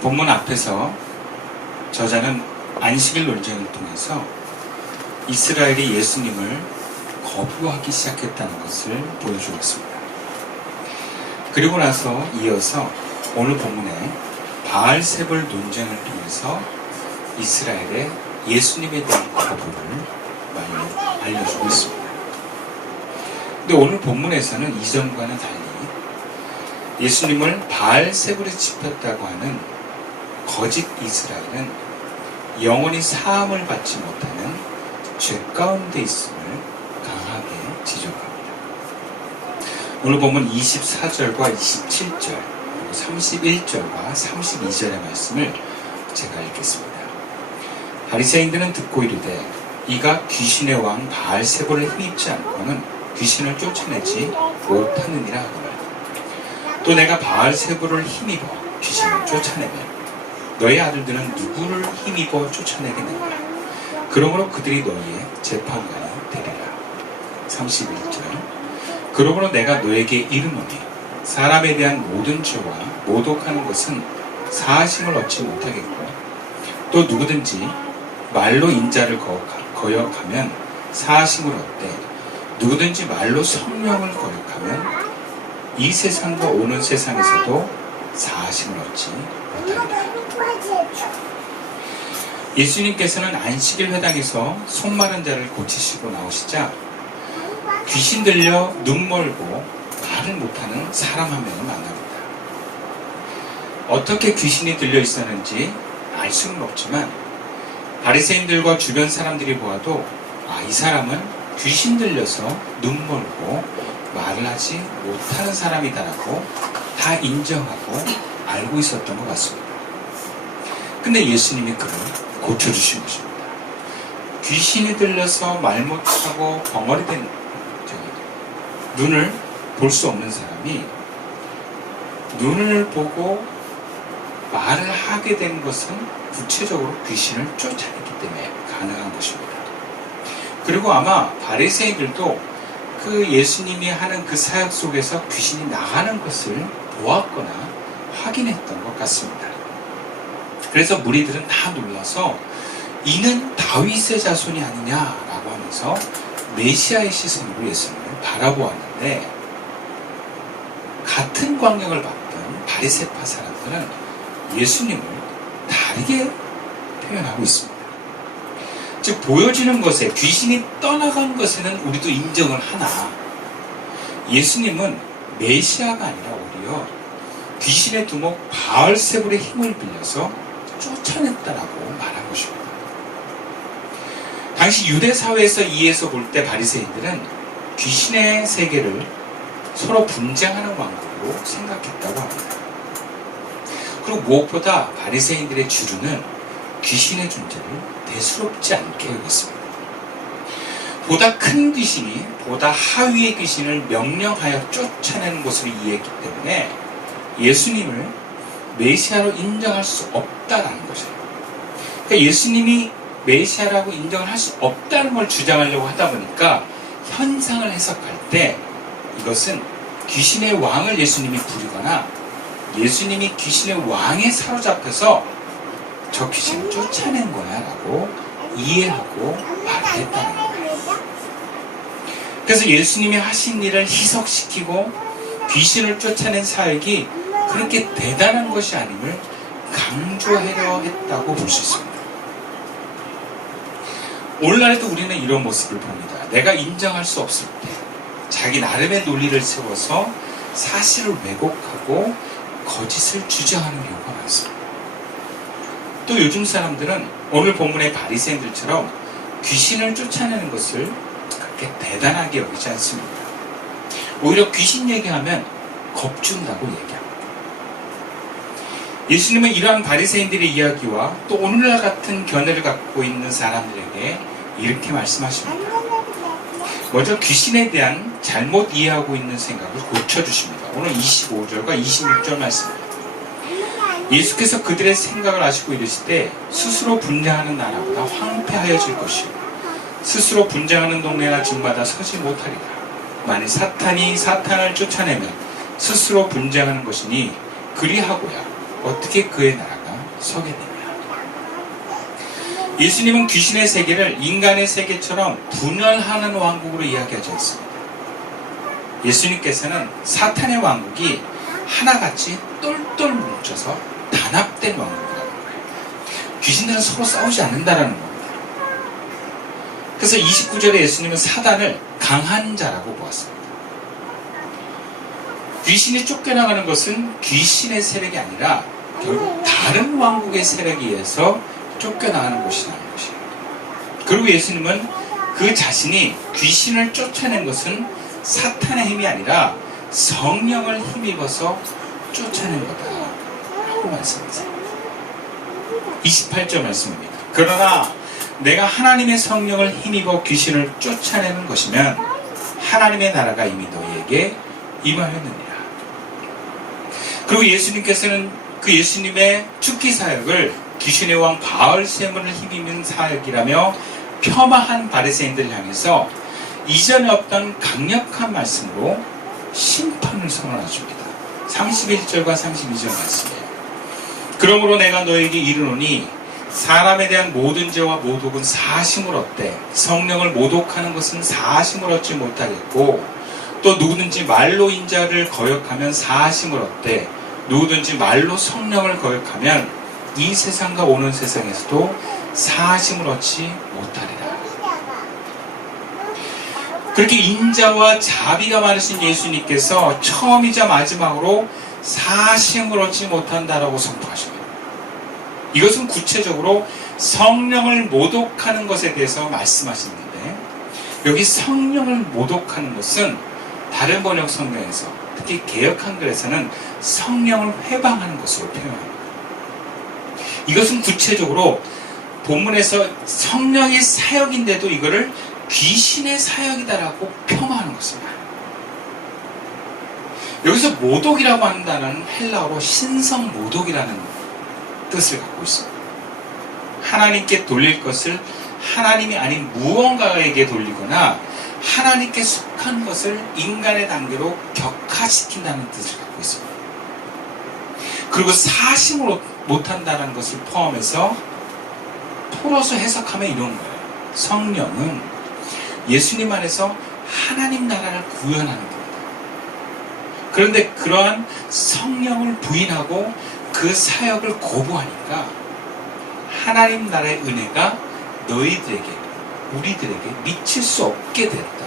본문 앞에서 저자는 안식일 논쟁을 통해서 이스라엘이 예수님을 거부하기 시작했다는 것을 보여주었습니다. 그리고 나서 이어서 오늘 본문에 바알세불 논쟁을 통해서 이스라엘의 예수님에 대한 거부를 많이 알려주고 있습니다. 근데 오늘 본문에서는 이전과는 달리 예수님을 바알세불에 짚었다고 하는 거짓 이스라엘은 영원히 사함을 받지 못하는 죄 가운데 있음을 강하게 지적합니다. 오늘 본문 24절과 27절 그리고 31절과 32절의 말씀을 제가 읽겠습니다. 바리새인들은 듣고 이르되 이가 귀신의 왕 바알세불을 힘입지 않고는 귀신을 쫓아내지 못하느니라 하거늘. 또 내가 바알세불을 힘입어 귀신을 쫓아내면 너희 아들들은 누구를 힘입어 쫓아내겠는가? 그러므로 그들이 너희의 재판관이 되리라. 31절 그러므로 내가 너에게 이르노니 사람에 대한 모든 죄와 모독하는 것은 사하심을 얻지 못하겠고 또 누구든지 말로 인자를 거역하면 사하심을 얻되 누구든지 말로 성령을 거역하면 이 세상과 오는 세상에서도 사하심을 얻지 못하리라. 예수님께서는 안식일 회당에서 손 마른 자를 고치시고 나오시자 귀신 들려 눈 멀고 말을 못하는 사람 한 명을 만납니다. 어떻게 귀신이 들려 있었는지 알 수는 없지만 바리새인들과 주변 사람들이 보아도 이 사람은 귀신 들려서 눈 멀고 말을 하지 못하는 사람이다라고 다 인정하고 알고 있었던 것 같습니다. 근데 예수님이 그를 고쳐주신 것입니다. 귀신이 들려서 말 못하고 벙어리 된 눈을 볼 수 없는 사람이 눈을 보고 말을 하게 된 것은 구체적으로 귀신을 쫓아냈기 때문에 가능한 것입니다. 그리고 아마 바리새인들도 그 예수님이 하는 그 사역 속에서 귀신이 나가는 것을 보았거나 확인했던 것 같습니다. 그래서 무리들은 다 놀라서 이는 다윗의 자손이 아니냐라고 하면서 메시아의 시선으로 예수님을 바라보았는데 같은 광역을 받던 바리새파 사람들은 예수님을 다르게 표현하고 있습니다. 즉 보여지는 것에 귀신이 떠나간 것에는 우리도 인정을 하나 예수님은 메시아가 아니라 오히려 귀신의 두목 바알세불의 힘을 빌려서 쫓아냈다라고 말한 것입니다. 당시 유대 사회에서 이에서 볼 때 바리새인들은 귀신의 세계를 서로 분쟁하는 왕국으로 생각했다고 합니다. 그리고 무엇보다 바리새인들의 주류는 귀신의 존재를 대수롭지 않게 여겼습니다. 보다 큰 귀신이 보다 하위의 귀신을 명령하여 쫓아내는 것으로 이해했기 때문에 예수님을 메시아로 인정할 수 없다라는 것이에요. 그러니까 예수님이 메시아라고 인정을 할 수 없다는 걸 주장하려고 하다 보니까 현상을 해석할 때 이것은 귀신의 왕을 예수님이 부리거나 예수님이 귀신의 왕에 사로잡혀서 저 귀신을 쫓아낸 거야 라고 이해하고 말했다는 거예요. 그래서 예수님이 하신 일을 희석시키고 귀신을 쫓아낸 사역이 그렇게 대단한 것이 아님을 강조하려 했다고 볼 수 있습니다. 오늘날에도 우리는 이런 모습을 봅니다. 내가 인정할 수 없을 때 자기 나름의 논리를 세워서 사실을 왜곡하고 거짓을 주장하는 경우가 많습니다. 또 요즘 사람들은 오늘 본문의 바리새인들처럼 귀신을 쫓아내는 것을 그렇게 대단하게 여기지 않습니다. 오히려 귀신 얘기하면 겁준다고 얘기합니다. 예수님은 이러한 바리새인들의 이야기와 또 오늘날 같은 견해를 갖고 있는 사람들에게 이렇게 말씀하십니다. 먼저 귀신에 대한 잘못 이해하고 있는 생각을 고쳐주십니다. 오늘 25절과 26절 말씀입니다. 예수께서 그들의 생각을 아시고 이르시되 스스로 분쟁하는 나라보다 황폐하여질 것이요 스스로 분쟁하는 동네나 집마다 서지 못하리라. 만일 사탄이 사탄을 쫓아내면 스스로 분쟁하는 것이니 그리하고야 어떻게 그의 나라가 서게 됩니다. 예수님은 귀신의 세계를 인간의 세계처럼 분열하는 왕국으로 이야기하지 않습니다. 예수님께서는 사탄의 왕국이 하나같이 똘똘 뭉쳐서 단합된 왕국이라는 거예요. 귀신들은 서로 싸우지 않는다라는 겁니다. 그래서 29절에 예수님은 사단을 강한 자라고 보았습니다. 귀신이 쫓겨나가는 것은 귀신의 세력이 아니라 결국 다른 왕국의 세력에 의해서 쫓겨나가는 것이라는 것이에요. 그리고 예수님은 그 자신이 귀신을 쫓아낸 것은 사탄의 힘이 아니라 성령을 힘입어서 쫓아낸 거다 라고 말씀하세요. 28절 말씀입니다. 그러나 내가 하나님의 성령을 힘입어 귀신을 쫓아내는 것이면 하나님의 나라가 이미 너희에게 임하였느니라. 그리고 예수님께서는 그 예수님의 축기 사역을 귀신의 왕 바알세몬을 힘입는 사역이라며 폄하한 바리새인들을 향해서 이전에 없던 강력한 말씀으로 심판을 선언하십니다. 31절과 32절 말씀이에요. 그러므로 내가 너에게 이르노니 사람에 대한 모든 죄와 모독은 사심을 얻되 성령을 모독하는 것은 사심을 얻지 못하겠고 또 누구든지 말로 인자를 거역하면 사심을 얻되 누구든지 말로 성령을 거역하면 이 세상과 오는 세상에서도 사심을 얻지 못하리라. 그렇게 인자와 자비가 많으신 예수님께서 처음이자 마지막으로 사심을 얻지 못한다라고 선포하십니다. 이것은 구체적으로 성령을 모독하는 것에 대해서 말씀하시는데 여기 성령을 모독하는 것은 다른 번역 성경에서 특히 개역 한글에서는 성령을 회방하는 것으로 표현합니다. 이것은 구체적으로 본문에서 성령의 사역인데도 이거를 귀신의 사역이다라고 폄하하는 것입니다. 여기서 모독이라고 하는 단어는 헬라어로 신성 모독이라는 뜻을 갖고 있습니다. 하나님께 돌릴 것을 하나님이 아닌 무언가에게 돌리거나 하나님께 속한 것을 인간의 단계로 격화시킨다는 뜻을 갖고 있습니다. 그리고 사심을 못한다는 것을 포함해서 풀어서 해석하면 이런 거예요. 성령은 예수님 안에서 하나님 나라를 구현하는 겁니다. 그런데 그러한 성령을 부인하고 그 사역을 거부하니까 하나님 나라의 은혜가 너희들에게, 우리들에게 미칠 수 없게 됐다.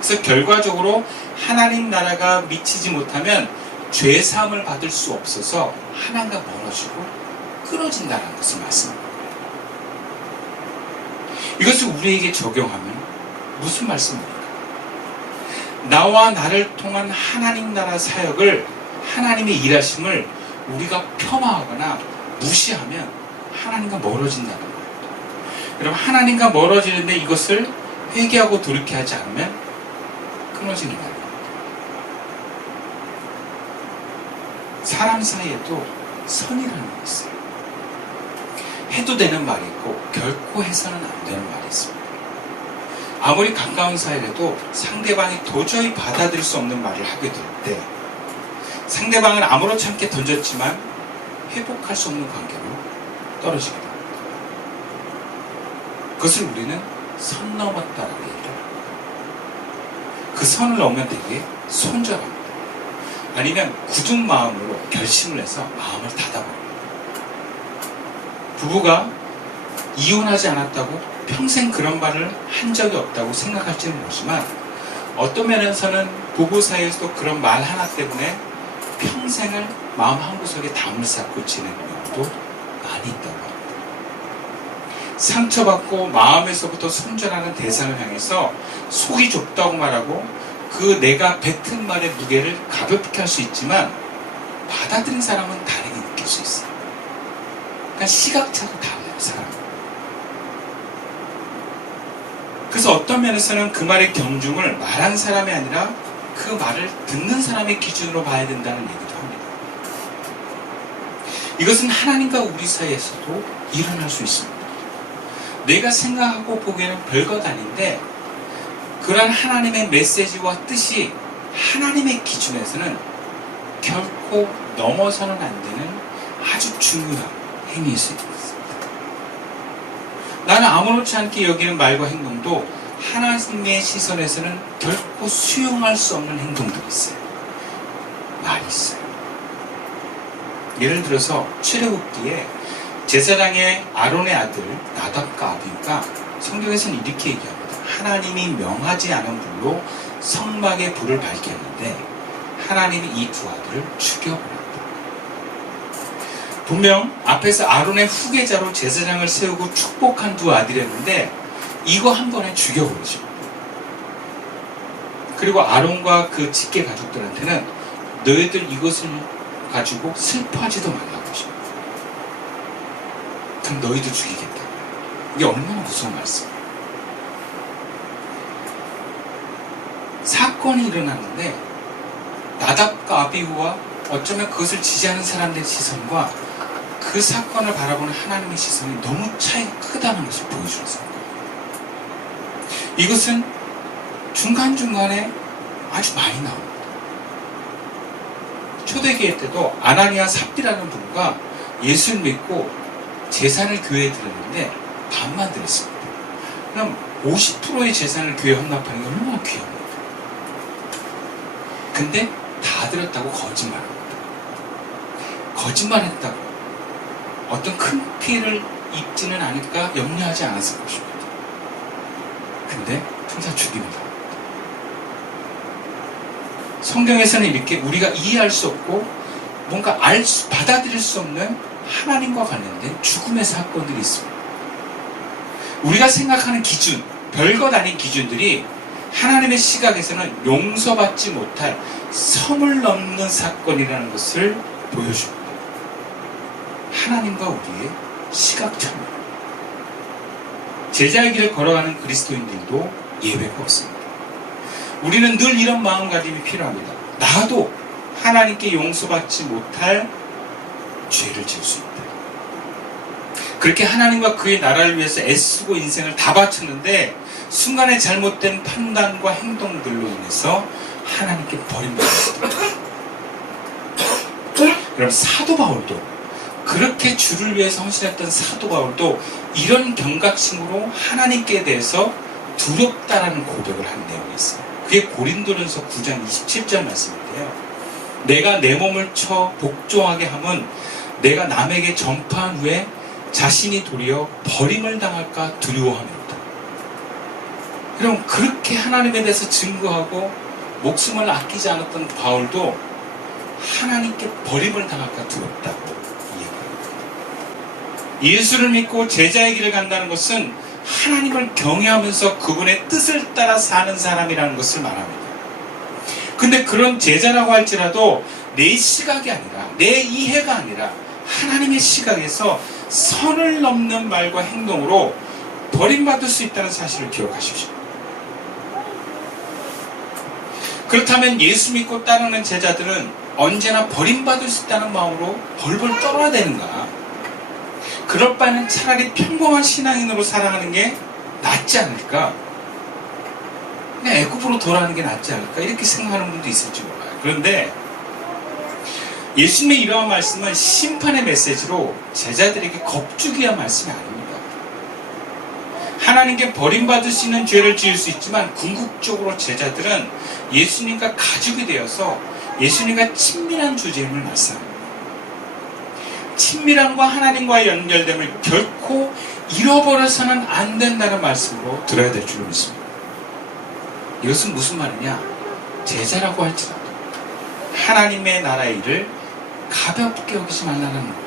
그래서 결과적으로 하나님 나라가 미치지 못하면 죄사함을 받을 수 없어서 하나님과 멀어지고 끊어진다는 것을 말씀합니다. 이것을 우리에게 적용하면 무슨 말씀입니까? 나와 나를 통한 하나님 나라 사역을 하나님의 일하심을 우리가 폄하하거나 무시하면 하나님과 멀어진다는 거예요. 여러분 하나님과 멀어지는데 이것을 회개하고 돌이켜하지 않으면 끊어지는 거예요. 사람 사이에도 선이라는 게 있어요. 해도 되는 말이 있고 결코 해서는 안 되는 말이 있습니다. 아무리 가까운 사이라도 상대방이 도저히 받아들일 수 없는 말을 하게 될 때 상대방은 아무렇지 않게 던졌지만 회복할 수 없는 관계로 떨어지게 됩니다. 그것을 우리는 선 넘었다라고 얘기합니다. 그 선을 넘으면 되게 손절합니다. 아니면 굳은 마음으로 결심을 해서 마음을 닫아버립니다. 부부가 이혼하지 않았다고 평생 그런 말을 한 적이 없다고 생각할지는 모르지만 어떤 면에서는 부부 사이에서도 그런 말 하나 때문에 평생을 마음 한구석에 담을 쌓고 지내는 경우도 많이 있다고 합니다. 상처받고 마음에서부터 손절하는 대상을 향해서 속이 좁다고 말하고 그 내가 뱉은 말의 무게를 가볍게 할 수 있지만 받아들인 사람은 다르게 느낄 수 있어요. 그러니까 시각차도 달라요, 사람은. 그래서 어떤 면에서는 그 말의 경중을 말한 사람이 아니라 그 말을 듣는 사람의 기준으로 봐야 된다는 얘기도 합니다. 이것은 하나님과 우리 사이에서도 일어날 수 있습니다. 내가 생각하고 보기에는 별것 아닌데 그러한 하나님의 메시지와 뜻이 하나님의 기준에서는 결코 넘어서는 안 되는 아주 중요한 행위일 수 있습니다. 나는 아무렇지 않게 여기는 말과 행동도 하나님의 시선에서는 결코 수용할 수 없는 행동들이 있어요. 말이 있어요. 예를 들어서 출애굽기에 제사장의 아론의 아들 나답과 아비후가 성경에서는 이렇게 얘기합니다. 하나님이 명하지 않은 불로 성막에 불을 밝혔는데 하나님이 이 두 아들을 죽여버렸다. 분명 앞에서 아론의 후계자로 제사장을 세우고 축복한 두 아들이었는데 이거 한 번에 죽여버리죠. 그리고 아론과 그 직계 가족들한테는 너희들 이것을 가지고 슬퍼하지도 말라고 하십니다. 그럼 너희도 죽이겠다. 이게 얼마나 무서운 말씀이에요. 사건이 일어났는데 나답과 아비후와 어쩌면 그것을 지지하는 사람들의 시선과 그 사건을 바라보는 하나님의 시선이 너무 차이가 크다는 것을 보여주는 사건. 이것은 중간중간에 아주 많이 나옵니다. 초대교회 때도 아나니아 삽비라는 분과 예수를 믿고 재산을 교회에 드렸는데 반만 드렸습니다. 그럼 50%의 재산을 교회에 헌납하는 게 얼마나 귀합니까? 근데 다 드렸다고 거짓말합니다. 거짓말했다고 어떤 큰 피해를 입지는 않을까 염려하지 않았을 것입니다. 근데 둘 다 죽임을 당합니다. 성경에서는 이렇게 우리가 이해할 수 없고 뭔가 받아들일 수 없는 하나님과 관련된 죽음의 사건들이 있습니다. 우리가 생각하는 기준, 별것 아닌 기준들이 하나님의 시각에서는 용서받지 못할 선을 넘는 사건이라는 것을 보여줍니다. 하나님과 우리의 시각차입니다. 제자의 길을 걸어가는 그리스도인들도 예외가 없습니다. 우리는 늘 이런 마음가짐이 필요합니다. 나도 하나님께 용서받지 못할 죄를 지을 수 있다. 그렇게 하나님과 그의 나라를 위해서 애쓰고 인생을 다 바쳤는데 순간의 잘못된 판단과 행동들로 인해서 하나님께 버림받았습니다. 그럼 사도 바울도 그렇게 주를 위해서 헌신했던 사도 바울도 이런 경각심으로 하나님께 대해서 두렵다라는 고백을 한 내용이 있어요. 그게 고린도전서 9장 27절 말씀인데요. 내가 내 몸을 쳐 복종하게 함은 내가 남에게 전파한 후에 자신이 도리어 버림을 당할까 두려워함이다. 그럼 그렇게 하나님에 대해서 증거하고 목숨을 아끼지 않았던 바울도 하나님께 버림을 당할까 두렵다고 이야기합니다. 예수를 믿고 제자의 길을 간다는 것은 하나님을 경외하면서 그분의 뜻을 따라 사는 사람이라는 것을 말합니다. 근데 그런 제자라고 할지라도 내 시각이 아니라 내 이해가 아니라 하나님의 시각에서 선을 넘는 말과 행동으로 버림받을 수 있다는 사실을 기억하십시오. 그렇다면 예수 믿고 따르는 제자들은 언제나 버림받을 수 있다는 마음으로 벌벌 떨어야 되는가? 그럴 바에는 차라리 평범한 신앙인으로 살아가는 게 낫지 않을까? 그냥 애굽으로 돌아가는 게 낫지 않을까? 이렇게 생각하는 분도 있을지 몰라요. 그런데 예수님의 이러한 말씀은 심판의 메시지로 제자들에게 겁주기한 말씀이 아닙니다. 하나님께 버림받을 수 있는 죄를 지을 수 있지만 궁극적으로 제자들은 예수님과 가족이 되어서 예수님과 친밀한 주제임을 말씀합니다. 친밀함과 하나님과의 연결됨을 결코 잃어버려서는 안 된다는 말씀으로 들어야 될 줄 믿습니다. 이것은 무슨 말이냐? 제자라고 할지라도 하나님의 나라의 일을 가볍게 여기지 말라는 거예요.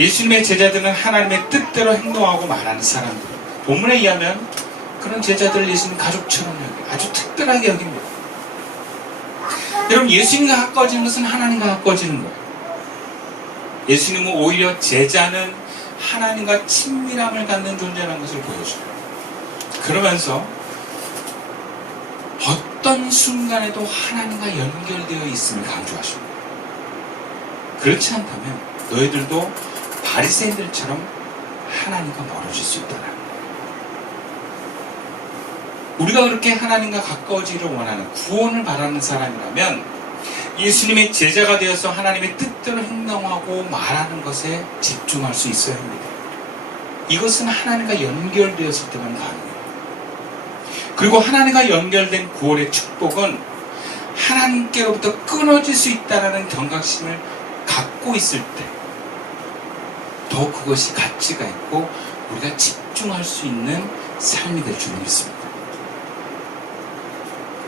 예수님의 제자들은 하나님의 뜻대로 행동하고 말하는 사람들. 본문에 의하면 그런 제자들을 예수님 가족처럼 아주 특별하게 여깁니다. 여러분, 예수님과 가까워지는 것은 하나님과 가까워지는 거예요. 예수님은 오히려 제자는 하나님과 친밀함을 갖는 존재라는 것을 보여줘요. 그러면서 어떤 순간에도 하나님과 연결되어 있음을 강조하십니다. 그렇지 않다면 너희들도 바리새인들처럼 하나님과 멀어질 수 있다는 거예요. 우리가 그렇게 하나님과 가까워지기를 원하는 구원을 바라는 사람이라면 예수님의 제자가 되어서 하나님의 뜻대로 행동하고 말하는 것에 집중할 수 있어야 합니다. 이것은 하나님과 연결되었을 때만 가능해요. 그리고 하나님과 연결된 구원의 축복은 하나님께로부터 끊어질 수 있다는 경각심을 갖고 있을 때 더 그것이 가치가 있고 우리가 집중할 수 있는 삶이 될 줄 믿습니다.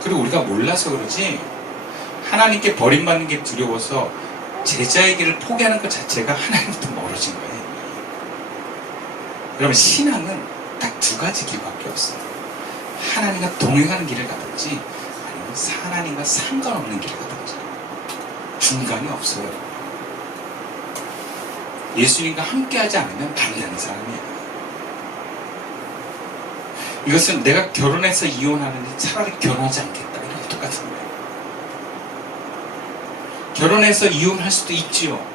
그리고 우리가 몰라서 그러지 하나님께 버림받는 게 두려워서 제자의 길을 포기하는 것 자체가 하나님부터 멀어진 거예요. 여러분, 신앙은 딱 두 가지 길밖에 없어요. 하나님과 동행하는 길을 가든지 아니면 하나님과 상관없는 길을 가든지 중간이 없어요. 예수님과 함께하지 않으면 반대하는 사람이에요. 이것은 내가 결혼해서 이혼하는데 차라리 결혼하지 않겠다, 이런 거 똑같은 거예요. 결혼해서 이혼할 수도 있지요.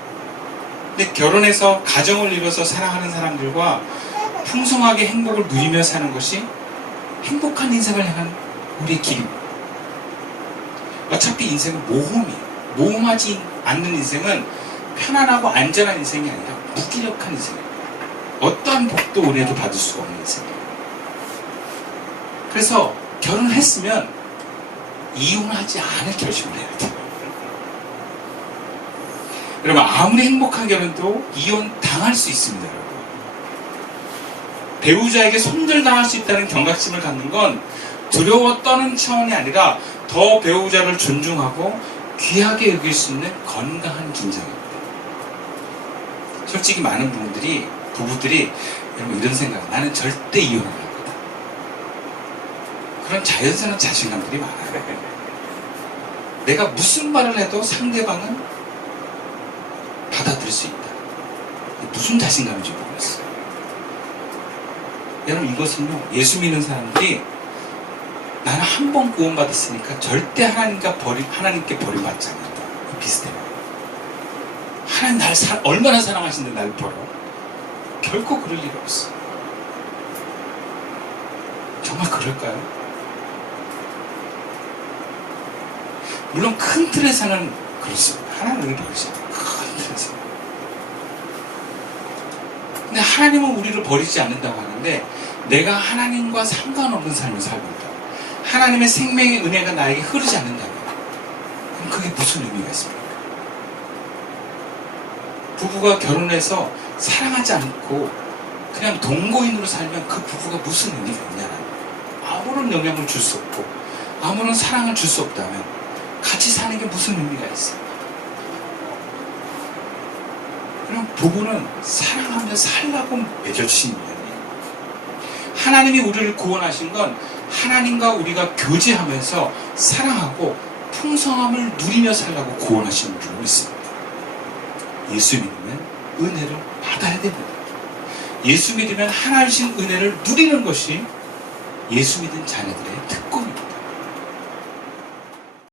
근데 결혼해서 가정을 이뤄서 사랑하는 사람들과 풍성하게 행복을 누리며 사는 것이 행복한 인생을 향한 우리의 길입니다. 어차피 인생은 모험이에요. 모험하지 않는 인생은 편안하고 안전한 인생이 아니라 무기력한 인생입니다. 어떠한 복도 은혜도 받을 수가 없는 인생이에요. 그래서 결혼을 했으면 이혼하지 않을 결심을 해야 돼요. 여러분, 아무리 행복한 결혼도 이혼 당할 수 있습니다. 여러분, 배우자에게 손절당할 수 있다는 경각심을 갖는 건 두려워 떠는 차원이 아니라 더 배우자를 존중하고 귀하게 여길 수 있는 건강한 긴장입니다. 솔직히 많은 부부들이 여러분 이런 생각, 나는 절대 이혼을 할 거다. 그런 자연스러운 자신감들이 많아요. 내가 무슨 말을 해도 상대방은 받아들일 수 있다. 무슨 자신감인지 모르겠어요. 여러분, 이것은요, 예수 믿는 사람들이 나는 한 번 구원받았으니까 절대 하나님께 버림받지 않는다. 비슷해요. 하나님 날 얼마나 사랑하시는데 날 버려? 결코 그럴 일 없어. 정말 그럴까요? 물론 큰 틀에서는 그렇습니다. 하나님을 버리지 않아요. 큰 틀에서. 근데 하나님은 우리를 버리지 않는다고 하는데 내가 하나님과 상관없는 삶을 살고 있다. 하나님의 생명의 은혜가 나에게 흐르지 않는다면 그럼 그게 무슨 의미가 있습니까? 부부가 결혼해서 사랑하지 않고 그냥 동거인으로 살면 그 부부가 무슨 의미가 있냐는, 아무런 영향을 줄 수 없고 아무런 사랑을 줄 수 없다면 같이 사는 게 무슨 의미가 있어요? 그럼 부부는 사랑하며 살라고 맺어주신 인연이에요. 하나님이 우리를 구원하신 건 하나님과 우리가 교제하면서 사랑하고 풍성함을 누리며 살라고 구원하신 줄 믿습니다. 예수 믿으면 은혜를 받아야 됩니다. 예수 믿으면 하나님 신 은혜를 누리는 것이 예수 믿은 자녀들의 특권.